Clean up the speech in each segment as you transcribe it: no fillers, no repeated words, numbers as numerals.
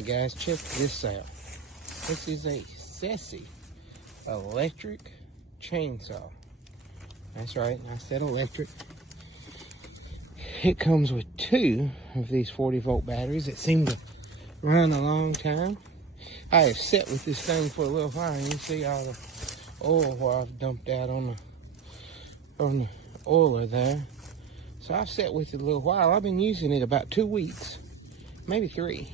Alright guys, check this out. This is a SEESII electric chainsaw. That's right, I said electric. It comes with 2 of these 40-volt batteries that seem to run a long time. I have sat with this thing for a little while, and you see all the oil I've dumped out on the oiler there. So I've sat with it a little while. I've been using it about 2 weeks, maybe 3,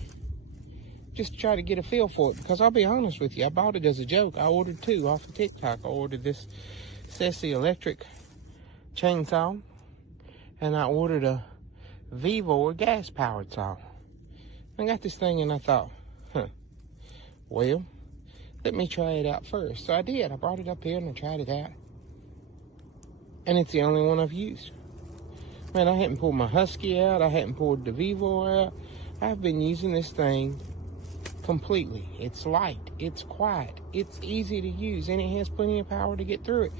just to try to get a feel for it. Because I'll be honest with you, I bought it as a joke. I ordered 2 off of TikTok. I ordered this SEESII electric chainsaw, and I ordered a Vivo gas-powered saw. I got this thing and I thought, well, let me try it out first. So I did. I brought it up here and I tried it out. And it's the only one I've used. Man, I hadn't pulled my Husky out. I hadn't pulled the Vivo out. I've been using this thing completely. It's light. It's quiet. It's easy to use. And it has plenty of power to get through it.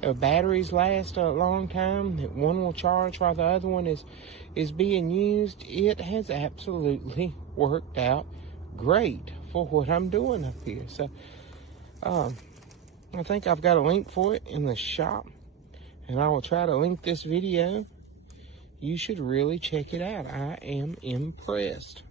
The batteries last a long time. One will charge while the other one is being used. It has absolutely worked out great for what I'm doing up here. So, I think I've got a link for it in the shop. And I will try to link this video. You should really check it out. I am impressed.